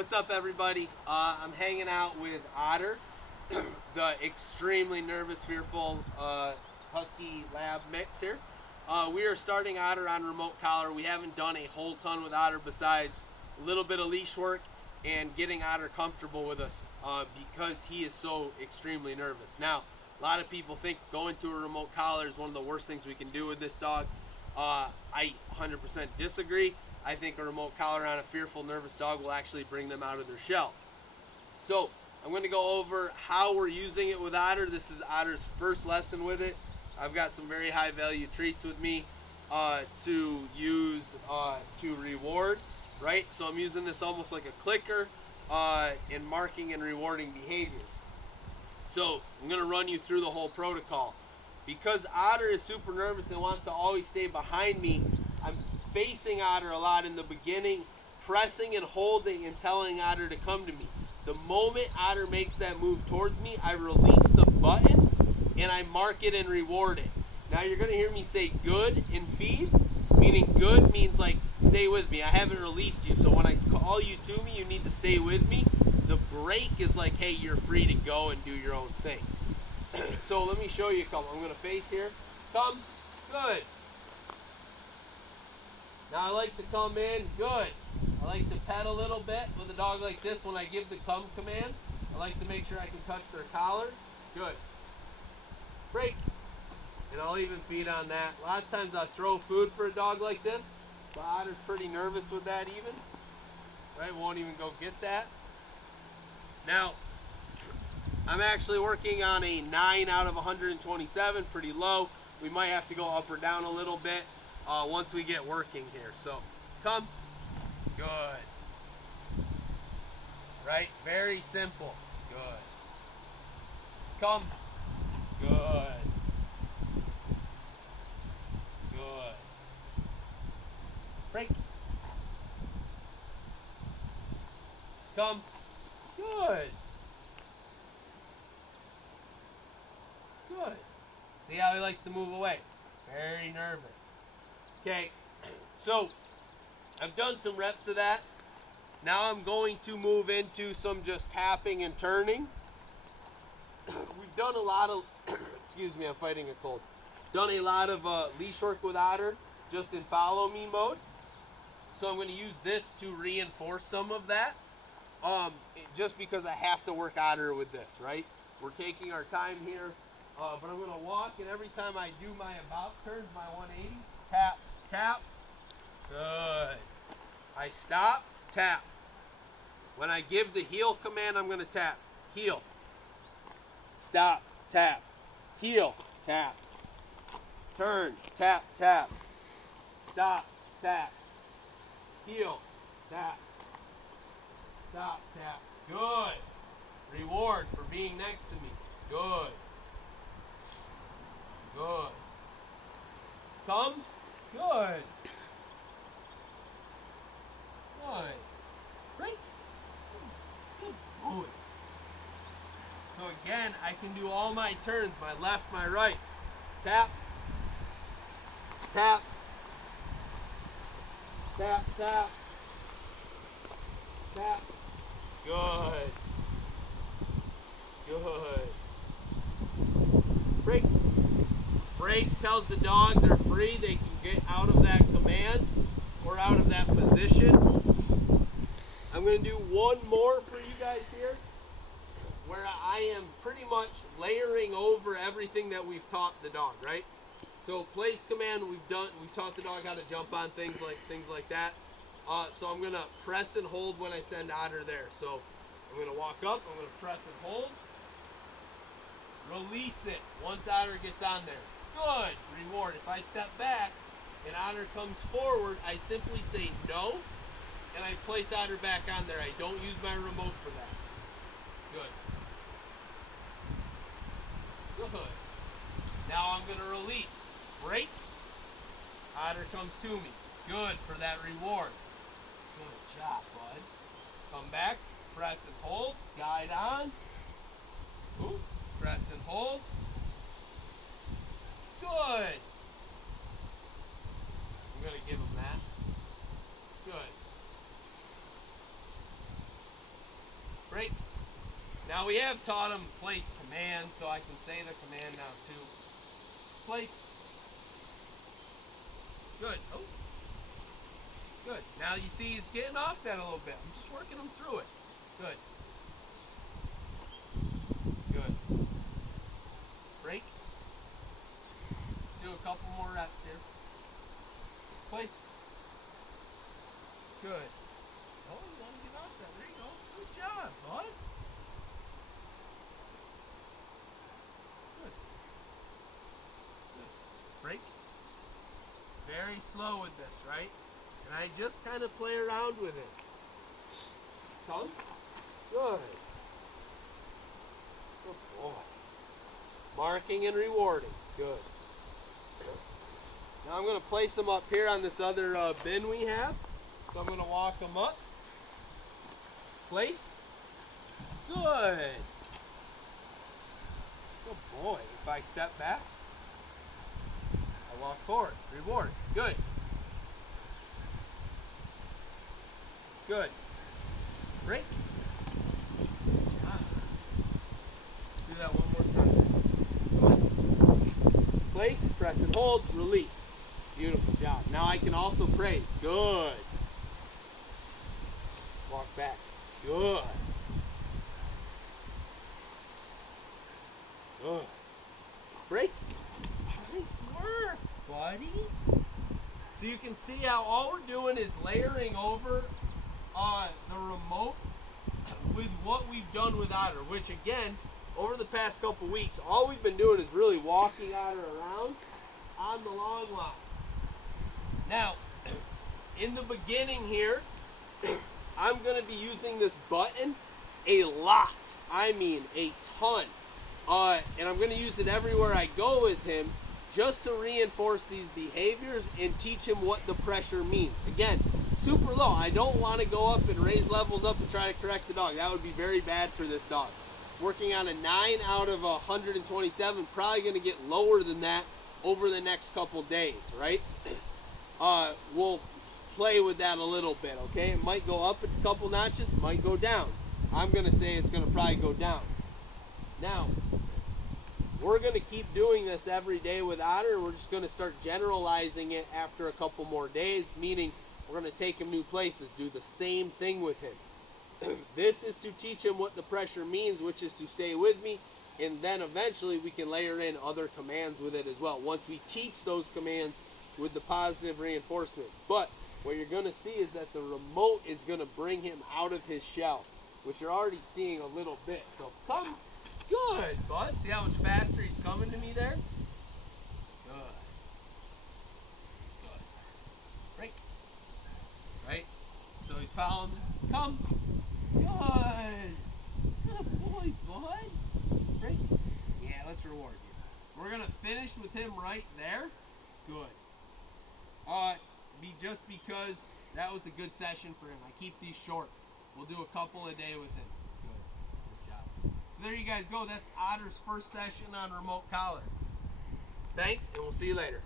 What's up, everybody? I'm hanging out with Otter, the extremely nervous, fearful Husky Lab mix here. We are starting Otter on remote collar. We haven't done a whole ton with Otter besides a little bit of leash work and getting Otter comfortable with us because he is so extremely nervous. Now, a lot of people think going to a remote collar is one of the worst things we can do with this dog. I 100% disagree. I think a remote collar on a fearful, nervous dog will actually bring them out of their shell. So I'm going to go over how we're using it with Otter. This is Otter's first lesson with it. I've got some very high value treats with me to use to reward, right? So I'm using this almost like a clicker in marking and rewarding behaviors. So I'm going to run you through the whole protocol. Because Otter is super nervous and wants to always stay behind me, I'm facing Otter a lot in the beginning, pressing and holding and telling Otter to come to me. The moment Otter makes that move towards me, I release the button and I mark it and reward it. Now you're going to hear me say good and feed, meaning good means like stay with me. I haven't released you, so when I call you to me, you need to stay with me. The break is like, hey, you're free to go and do your own thing. So let me show you a couple. I'm going to face here. Come. Good. Now I like to come in. Good. I like to pet a little bit with a dog like this when I give the come command. I like to make sure I can touch their collar. Good. Break. And I'll even feed on that. Lots of times I'll throw food for a dog like this. But Otter's pretty nervous with that even. Right? Won't even go get that. Now, I'm actually working on a 9 out of 127, pretty low. We might have to go up or down a little bit once we get working here. So, come. Good. Right? Very simple. Good. Come. Good. Good. Break. Come. Good. Good. See how he likes to move away? Very nervous. Okay, so I've done some reps of that. Now I'm going to move into some just tapping and turning. We've done a lot of, excuse me, I'm fighting a cold. Done a lot of leash work with Otter just in follow me mode. So I'm going to use this to reinforce some of that. Just because I have to work Otter with this, right? We're taking our time here. But I'm going to walk, and every time I do my about turns, my 180s, tap, tap. Good. I stop, tap. When I give the heel command, I'm going to tap. Heel. Stop, tap. Heel, tap. Turn, tap, tap. Stop, tap. Heel, tap. Stop, tap. Good. Reward for being next to me. Good. Good. Come. Good. Good. Break. Good boy. So again, I can do all my turns, my left, my right. Tap. Tap. Tap, tap. Tap. Good. Good. Break. Break tells the dog they're free, they can get out of that command or out of that position. I'm going to do one more for you guys here where I am pretty much layering over everything that we've taught the dog, right? So place command, we've taught the dog how to jump on things like that. So I'm going to press and hold when I send Otter there. So I'm going to walk up, I'm going to press and hold. Release it once Otter gets on there. Good. Reward. If I step back and Otter comes forward, I simply say no, and I place Otter back on there. I don't use my remote for that. Good. Good. Now I'm going to release. Break. Otter comes to me. Good for that reward. Good job, bud. Come back. Press and hold. Guide on. Ooh. Press and hold. Good. I'm going to give him that. Good. Now we have taught him place command, so I can say the command now too. Place. Good. Oh. Good. Now you see he's getting off that a little bit. I'm just working him through it. Good. Good. Break. Let's do a couple more reps here. Place. Good. Oh, you want to get off that. There you go. Good job, bud. Good. Good. Break. Very slow with this, right? And I just kind of play around with it. Come. Good. Good boy. Marking and rewarding. Good. Now I'm going to place them up here on this other bin we have. So I'm going to walk them up. Place. Good. Good boy. If I step back, I walk forward. Reward. Good. Good. Break. Good job. Do that one more time. Place, press and hold, release. Beautiful job. Now I can also praise. Good. Walk back. Good. Good. Break. Nice work, buddy. So you can see how all we're doing is layering over the remote with what we've done with Otter, which again, over the past couple weeks, all we've been doing is really walking Otter around on the long line. Now, in the beginning here, I'm going to be using this button a lot. I mean, a ton. And I'm going to use it everywhere I go with him just to reinforce these behaviors and teach him what the pressure means. Again, super low. I don't want to go up and raise levels up and try to correct the dog. That would be very bad for this dog. Working on a 9 out of 127, probably going to get lower than that over the next couple days, right? We'll play with that a little bit, okay? It might go up a couple notches, might go down. I'm going to say it's going to probably go down. Now, we're going to keep doing this every day with Otter. We're just going to start generalizing it after a couple more days, meaning we're going to take him new places, do the same thing with him. This is to teach him what the pressure means, which is to stay with me, and then eventually we can layer in other commands with it as well, once we teach those commands with the positive reinforcement. But what you're going to see is that the remote is going to bring him out of his shell, which you're already seeing a little bit. So come. Good, bud. See how much faster he's coming to me there? Good. Good. Break. Right? So he's following. Come. Good. Good boy, bud. Break. Yeah, let's reward you. We're going to finish with him right there. Good. Just because that was a good session for him. I keep these short. We'll do a couple a day with him. Good job. So there you guys go. That's Otter's first session on remote collar. Thanks, and we'll see you later.